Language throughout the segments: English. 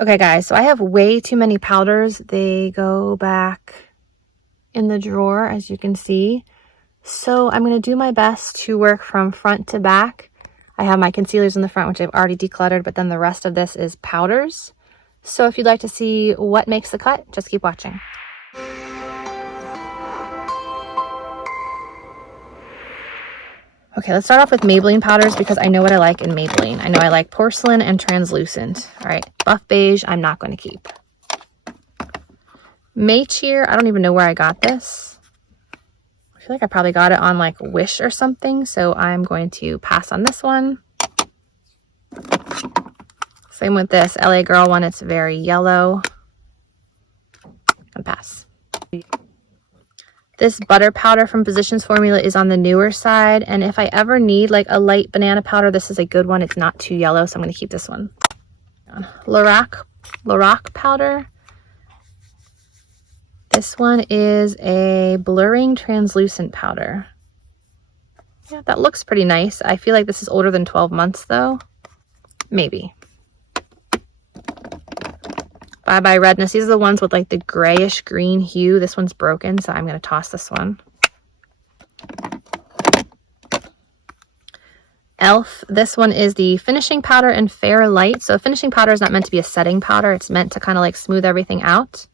Okay guys, so I have way too many powders. They go back in the drawer, as you can see. So I'm going to do my best to work from front to back. I have my concealers in the front, which I've already decluttered, but then the rest of this is powders. So if you'd like to see what makes the cut, just keep watching. Okay, let's start off with Maybelline powders because I know what I like in Maybelline. I know I like porcelain and translucent. All right, buff beige, I'm not going to keep. May Cheer, I don't even know where I got this. I feel like I probably got it on like Wish or something, so I'm going to pass on this one. Same with this LA Girl one, it's very yellow. And pass. This butter powder from Physicians Formula is on the newer side, and if I ever need like a light banana powder, this is a good one. It's not too yellow, so I'm going to keep this one. Lorac powder. This one is a blurring translucent powder. Yeah, that looks pretty nice. I feel like this is older than 12 months though. Maybe. Bye Bye Redness. These are the ones with like the grayish green hue. This one's broken, so I'm going to toss this one. Elf. This one is the finishing powder in Fair Light. So finishing powder is not meant to be a setting powder. It's meant to kind of like smooth everything out.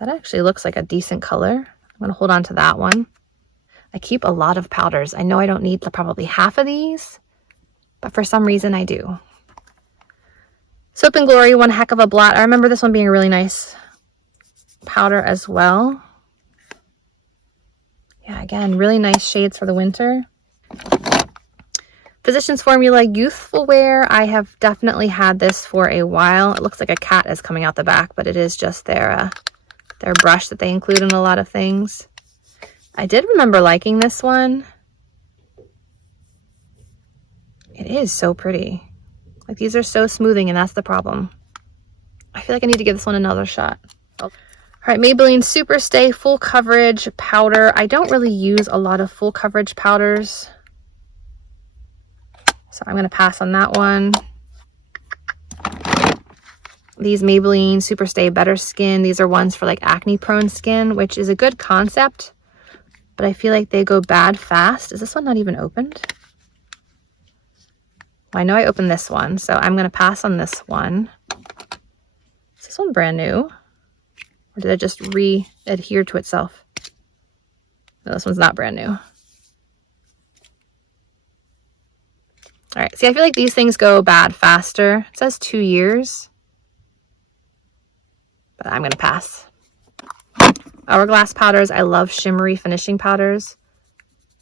That actually looks like a decent color. I'm going to hold on to that one. I keep a lot of powders. I know I don't need probably half of these, but for some reason I do. Soap and Glory, One Heck of a Blot. I remember this one being a really nice powder as well. Yeah, again, really nice shades for the winter. Physicians Formula Youthful Wear. I have definitely had this for a while. It looks like a cat is coming out the back, but it is just their brush that they include in a lot of things. I did remember liking this one. It is so pretty. Like, these are so smoothing, and that's the problem. I feel like I need to give this one another shot. All right, Maybelline Super Stay Full Coverage Powder. I don't really use a lot of full coverage powders, so I'm going to pass on that one. These Maybelline Super Stay Better Skin. These are ones for like acne-prone skin, which is a good concept, but I feel like they go bad fast. Is this one not even opened? I know I opened this one, so I'm going to pass on this one. Is this one brand new? Or did it just re-adhere to itself? No, this one's not brand new. All right, see, I feel like these things go bad faster. It says 2 years, but I'm going to pass. Hourglass powders. I love shimmery finishing powders.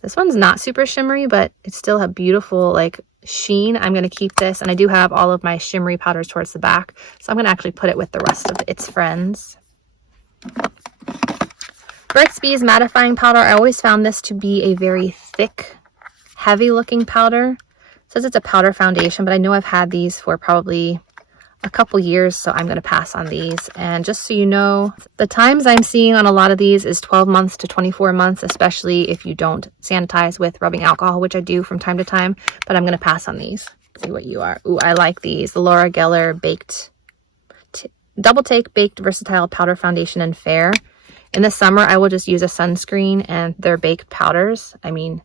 This one's not super shimmery, but it's still a beautiful like sheen. I'm going to keep this, and I do have all of my shimmery powders towards the back, so I'm going to actually put it with the rest of its friends. Burt's Bees mattifying powder. I always found this to be a very thick, heavy looking powder. It says it's a powder foundation, but I know I've had these for probably a couple years, so I'm going to pass on these. And just so you know, the times I'm seeing on a lot of these is 12 months to 24 months, especially if you don't sanitize with rubbing alcohol, which I do from time to time, but I'm going to pass on these. See what you are. Ooh, I like these. The Laura Geller Double Take Baked Versatile Powder Foundation in Fair. In the summer, I will just use a sunscreen, and their baked powders, I mean,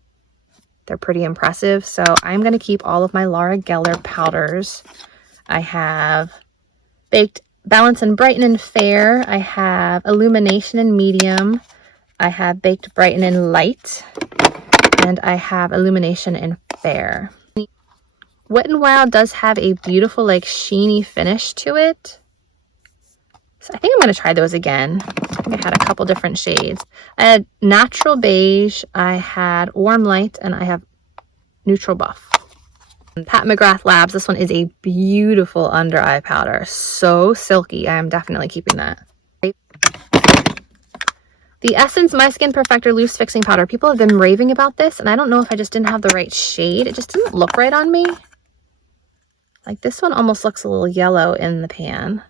they're pretty impressive. So I'm going to keep all of my Laura Geller powders. I have Baked Balance and Brighten in Fair. I have Illumination in Medium. I have Baked Brighten in Light. And I have Illumination in Fair. Wet n Wild does have a beautiful like sheeny finish to it. So I think I'm going to try those again. I think I had a couple different shades. I had Natural Beige, I had Warm Light, and I have Neutral Buff. Pat McGrath Labs. This one is a beautiful under eye powder. So silky. I am definitely keeping that. The Essence My Skin Perfector Loose Fixing Powder. People have been raving about this, and I don't know if I just didn't have the right shade. It just didn't look right on me. Like, this one almost looks a little yellow in the pan.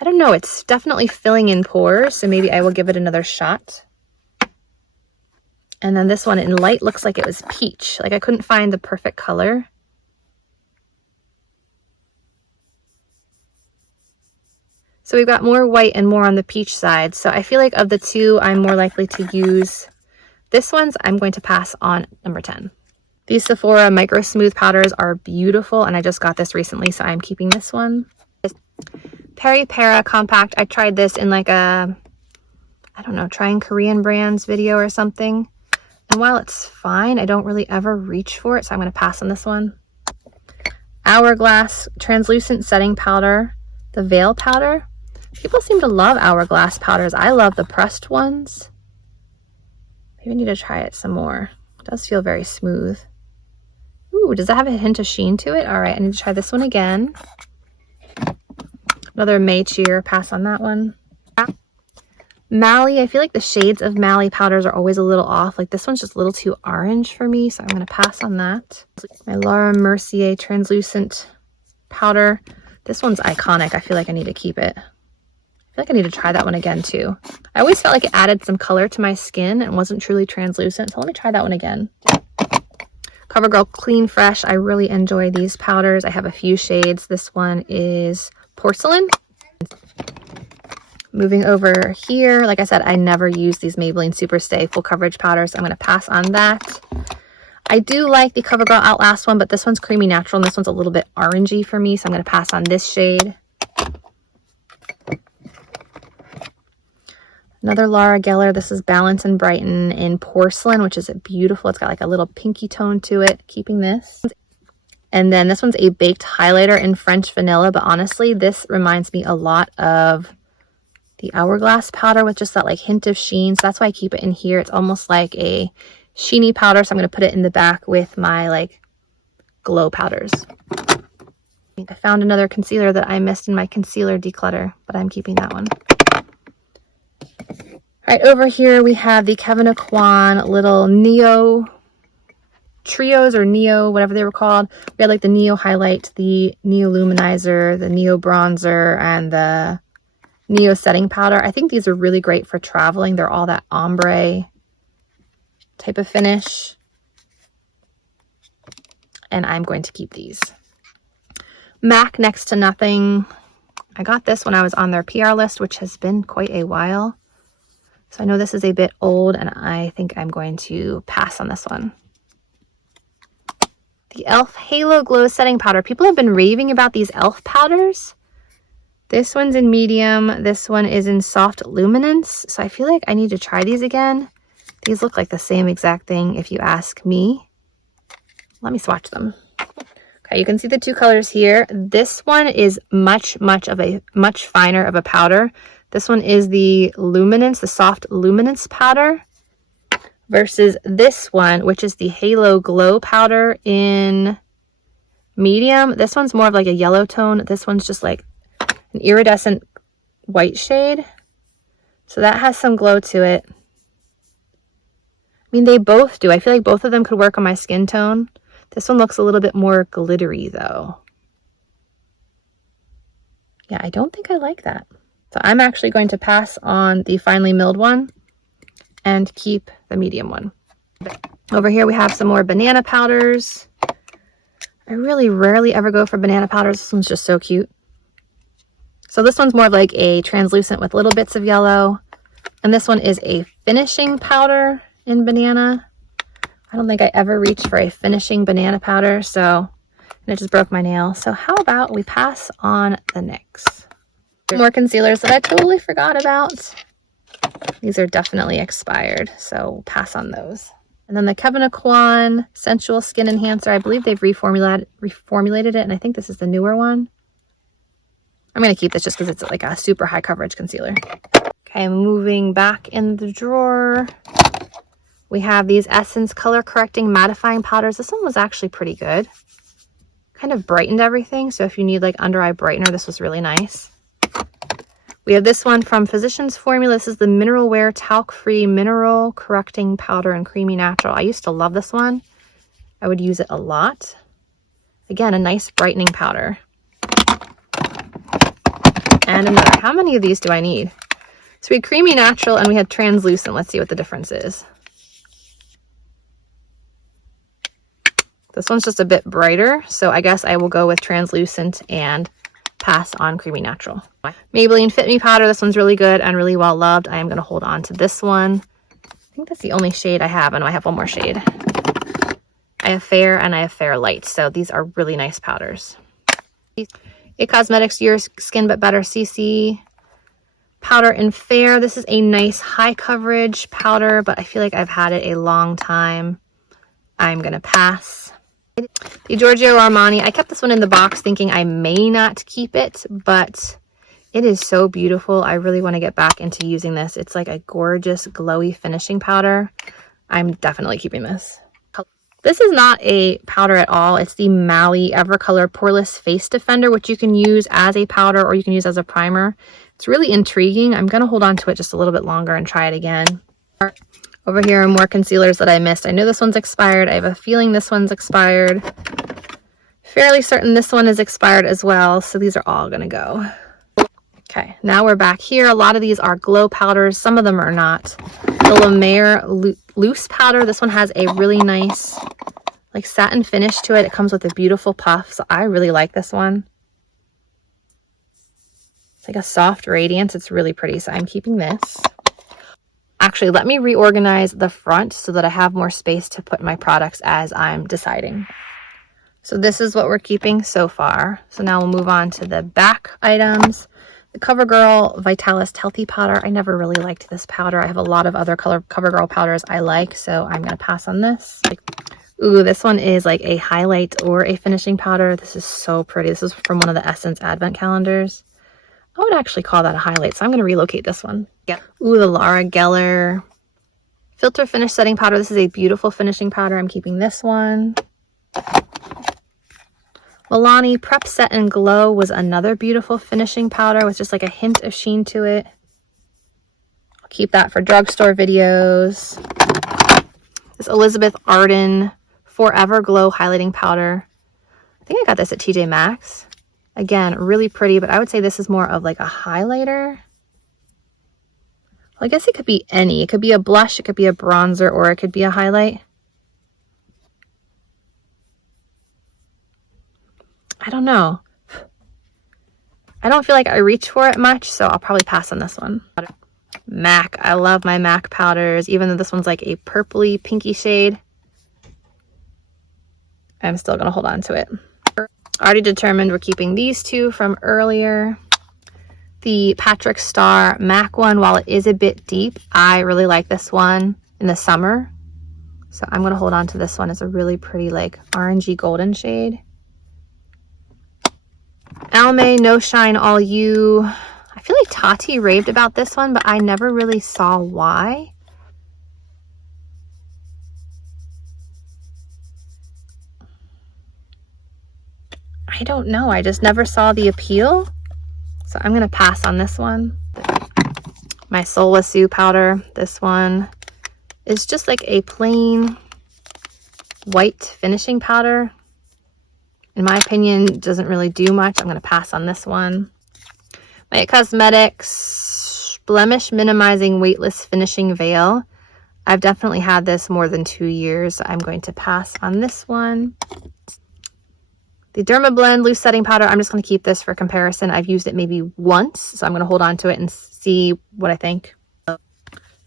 I don't know. It's definitely filling in pores, so maybe I will give it another shot. And then this one in light looks like it was peach. Like I couldn't find the perfect color. So we've got more white and more on the peach side. So I feel like of the two, I'm more likely to use this one's. I'm going to pass on number 10. These Sephora Micro Smooth powders are beautiful, and I just got this recently, so I'm keeping this one. Peri Para Compact. I tried this in like a, I don't know, trying Korean brands video or something. And while it's fine, I don't really ever reach for it, so I'm going to pass on this one. Hourglass Translucent Setting Powder. The Veil Powder. People seem to love Hourglass powders. I love the pressed ones. Maybe I need to try it some more. It does feel very smooth. Ooh, does that have a hint of sheen to it? All right, I need to try this one again. Another May Cheer. Pass on that one. Mally, I feel like the shades of Mally powders are always a little off. Like this one's just a little too orange for me, so I'm going to pass on that. My Laura Mercier Translucent Powder. This one's iconic. I feel like I need to keep it. I feel like I need to try that one again too. I always felt like it added some color to my skin and wasn't truly translucent, so let me try that one again. CoverGirl Clean Fresh. I really enjoy these powders. I have a few shades. This one is Porcelain. Moving over here, like I said, I never use these Maybelline Superstay Full Coverage powders, so I'm going to pass on that. I do like the CoverGirl Outlast one, but this one's creamy natural and this one's a little bit orangey for me, so I'm going to pass on this shade. Another Laura Geller. This is Balance and Brighten in Porcelain, which is beautiful. It's got like a little pinky tone to it. Keeping this. And then this one's a Baked Highlighter in French Vanilla, but honestly, this reminds me a lot of the Hourglass powder with just that like hint of sheen. So that's why I keep it in here. It's almost like a sheeny powder. So I'm going to put it in the back with my like glow powders. I found another concealer that I missed in my concealer declutter, but I'm keeping that one. All right, over here we have the Kevyn Aucoin little Neo Trios or Neo, whatever they were called. We had like the Neo Highlight, the Neo Luminizer, the Neo Bronzer, and the Neo Setting Powder. I think these are really great for traveling. They're all that ombre type of finish. And I'm going to keep these. MAC Next to Nothing. I got this when I was on their PR list, which has been quite a while. So I know this is a bit old, and I think I'm going to pass on this one. The e.l.f. Halo Glow Setting Powder. People have been raving about these e.l.f. powders. This one's in medium. This one is in soft luminance. So I feel like I need to try these again. These look like the same exact thing if you ask me. Let me swatch them. Okay, you can see the two colors here. This one is much finer of a powder. This one is the Luminance, the soft luminance powder, versus this one, which is the Halo Glow powder in medium. This one's more of like a yellow tone. This one's just like an iridescent white shade. So that has some glow to it. I mean, they both do. I feel like both of them could work on my skin tone. This one looks a little bit more glittery though. Yeah, I don't think I like that. So I'm actually going to pass on the finely milled one and keep the medium one. Over here we have some more banana powders. I really rarely ever go for banana powders. This one's just so cute. So this one's more of like a translucent with little bits of yellow. And this one is a finishing powder in banana. I don't think I ever reached for a finishing banana powder, and it just broke my nail. So how about we pass on the NYX? More concealers that I totally forgot about. These are definitely expired, so we'll pass on those. And then the Kevyn Aucoin Sensual Skin Enhancer. I believe they've reformulated it, and I think this is the newer one. I'm going to keep this just because it's like a super high coverage concealer. Okay, moving back in the drawer. We have these Essence Color Correcting Mattifying Powders. This one was actually pretty good. Kind of brightened everything, so if you need like under eye brightener, this was really nice. We have this one from Physicians Formula. This is the Mineral Wear Talc-Free Mineral Correcting Powder in Creamy Natural. I used to love this one. I would use it a lot. Again, a nice brightening powder. And another. How many of these do I need? So we had Creamy Natural and we had Translucent. Let's see what the difference is. This one's just a bit brighter, so I guess I will go with translucent and pass on creamy natural. Maybelline Fit Me powder. This one's really good and really well loved. I am going to hold on to this one. I think that's the only shade I have. I know I have one more shade. I have Fair and I have Fair Light, so these are really nice powders. It Cosmetics Your Skin But Better CC powder in Fair. This is a nice high coverage powder, but I feel like I've had it a long time. I'm going to pass. The Giorgio Armani. I kept this one in the box thinking I may not keep it, but it is so beautiful. I really want to get back into using this. It's like a gorgeous glowy finishing powder. I'm definitely keeping this. This is not a powder at all. It's the Mally Evercolor Poreless Face Defender, which you can use as a powder or you can use as a primer. It's really intriguing. I'm going to hold on to it just a little bit longer and try it again. Over here are more concealers that I missed. I know this one's expired. I have a feeling this one's expired. Fairly certain this one is expired as well. So these are all going to go. Okay, now we're back here. A lot of these are glow powders. Some of them are not. The La Mer Loose powder. This one has a really nice like satin finish to it. It comes with a beautiful puff. So I really like this one. It's like a soft radiance. It's really pretty. So I'm keeping this. Actually, let me reorganize the front so that I have more space to put my products as I'm deciding. So this is what we're keeping so far. So now we'll move on to the back items. The CoverGirl Vitalist Healthy Powder. I never really liked this powder. I have a lot of other CoverGirl powders I like, so I'm going to pass on this. Ooh, this one is like a highlight or a finishing powder. This is so pretty. This is from one of the Essence Advent calendars. I would actually call that a highlight, so I'm going to relocate this one. Yeah. Ooh, the Laura Geller Filter Finish Setting Powder. This is a beautiful finishing powder. I'm keeping this one. Milani Prep Set and Glow was another beautiful finishing powder with just like a hint of sheen to it. I'll keep that for drugstore videos. This Elizabeth Arden Forever Glow Highlighting Powder. I think I got this at TJ Maxx. Again, really pretty, but I would say this is more of like a highlighter. Well, I guess it could be any. It could be a blush, it could be a bronzer, or it could be a highlight. I don't know. I don't feel like I reach for it much, so I'll probably pass on this one. MAC. I love my MAC powders, even though this one's like a purpley pinky shade. I'm still going to hold on to it. Already determined we're keeping these two from earlier. The Patrick Star MAC one, while it is a bit deep, I really like this one in the summer. So I'm going to hold on to this one. It's a really pretty like orangey golden shade. Almay No Shine All You. I feel like Tati raved about this one, but I never really saw why. I don't know. I just never saw the appeal. So I'm going to pass on this one. My Sola Sue powder. This one is just like a plain white finishing powder. In my opinion, doesn't really do much. I'm going to pass on this one. My It Cosmetics Blemish Minimizing Weightless Finishing Veil. I've definitely had this more than 2 years. So I'm going to pass on this one. The Dermablend Loose Setting Powder. I'm just going to keep this for comparison. I've used it maybe once, so I'm going to hold on to it and see what I think.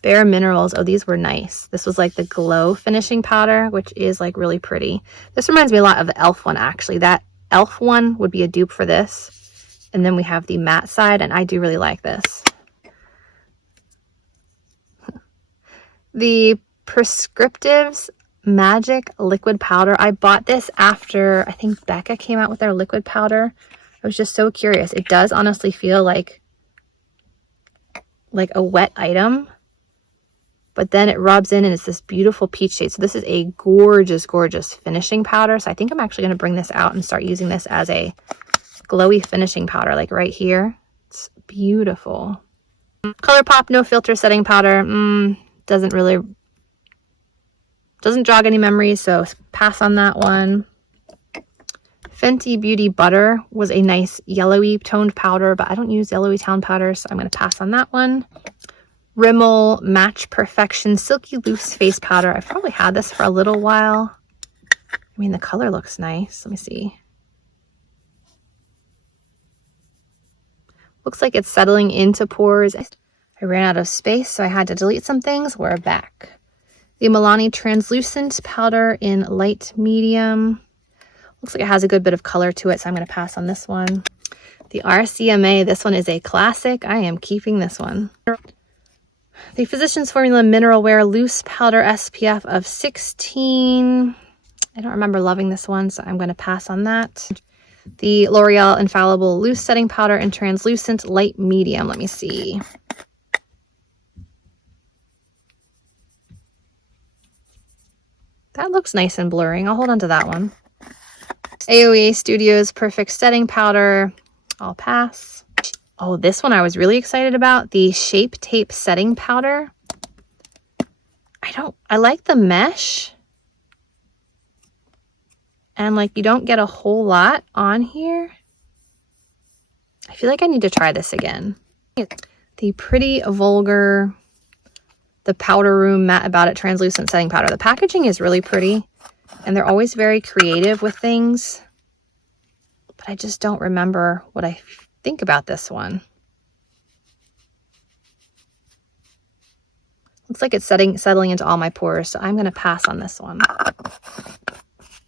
Bare Minerals. Oh, these were nice. This was like the glow finishing powder, which is like really pretty. This reminds me a lot of the e.l.f. one, actually. That e.l.f. one would be a dupe for this. And then we have the matte side, and I do really like this. The Prescriptives Magic Liquid Powder. I bought this after, I think Becca came out with their liquid powder. I was just so curious. It does honestly feel like a wet item. But then it rubs in and it's this beautiful peach shade. So this is a gorgeous, gorgeous finishing powder. So I think I'm actually going to bring this out and start using this as a glowy finishing powder, like right here. It's beautiful. ColourPop No Filter Setting Powder. Doesn't jog any memories, so pass on that one. Fenty Beauty Butter was a nice yellowy toned powder, but I don't use yellowy toned powders, so I'm going to pass on that one. Rimmel Match Perfection Silky Loose Face Powder. I've probably had this for a little while. I mean, the color looks nice. Let me see. Looks like it's settling into pores. I ran out of space, so I had to delete some things. We're back. The Milani Translucent Powder in light medium. Looks like it has a good bit of color to it, so I'm going to pass on this one. The RCMA, this one is a classic. I am keeping this one. The Physicians Formula Mineral Wear Loose Powder SPF of 16. I don't remember loving this one, so I'm going to pass on that. The L'Oreal Infallible Loose Setting Powder in Translucent Light Medium. Let me see. That looks nice and blurring. I'll hold on to that one. AOA Studios Perfect Setting Powder. I'll pass. Oh, this one I was really excited about. The Shape Tape Setting Powder. I like the mesh. And like you don't get a whole lot on here. I feel like I need to try this again. The Pretty Vulgar, the Powder Room Matte About It Translucent Setting Powder. The packaging is really pretty and they're always very creative with things. But I just don't remember what I think about this one. Looks like it's settling into all my pores, so I'm going to pass on this one.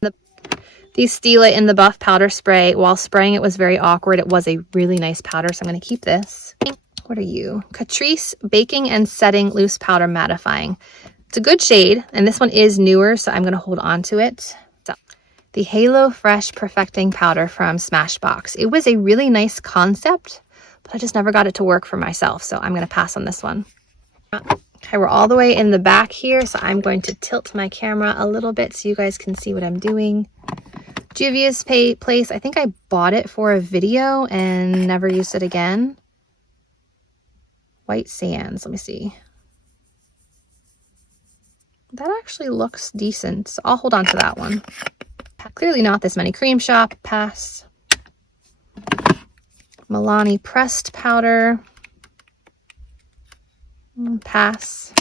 The Stila in the Buff Powder Spray. While spraying it was very awkward. It was a really nice powder, so I'm going to keep this. What are you? Catrice Baking and Setting Loose Powder Mattifying. It's a good shade, and this one is newer, so I'm going to hold on to it. So, the Halo Fresh Perfecting Powder from Smashbox. It was a really nice concept, but I just never got it to work for myself, so I'm going to pass on this one. Okay, we're all the way in the back here, so I'm going to tilt my camera a little bit so you guys can see what I'm doing. Juvia's Place. I think I bought it for a video and never used it again. White Sands. Let me see. That actually looks decent, so I'll hold on to that one. Clearly not this many. Cream Shop. Pass. Milani Pressed Powder. Pass.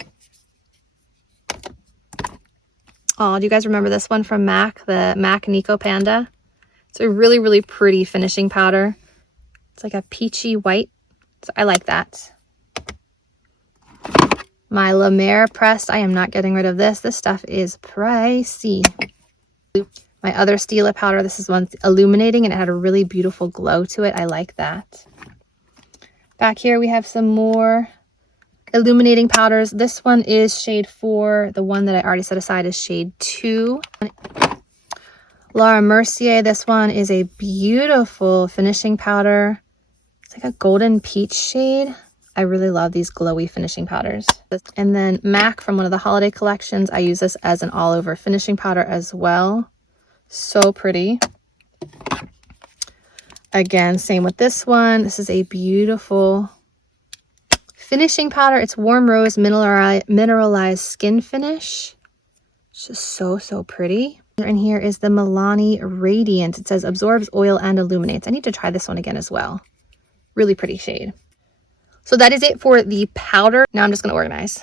Oh, do you guys remember this one from MAC? The MAC Nico Panda. It's a really, really pretty finishing powder. It's like a peachy white. So I like that. My La Mer Pressed. I am not getting rid of this. This stuff is pricey. My other Stila powder. This is one illuminating and it had a really beautiful glow to it. I like that. Back here we have some more illuminating powders. This one is shade 4. The one that I already set aside is shade 2. Laura Mercier. This one is a beautiful finishing powder. It's like a golden peach shade. I really love these glowy finishing powders. And then MAC from one of the holiday collections. I use this as an all-over finishing powder as well. So pretty. Again, same with this one. This is a beautiful finishing powder. It's Warm Rose Mineralized Skin Finish. It's just so, so pretty. And here is the Milani Radiant. It says absorbs oil and illuminates. I need to try this one again as well. Really pretty shade. So that is it for the powder. Now I'm just going to organize.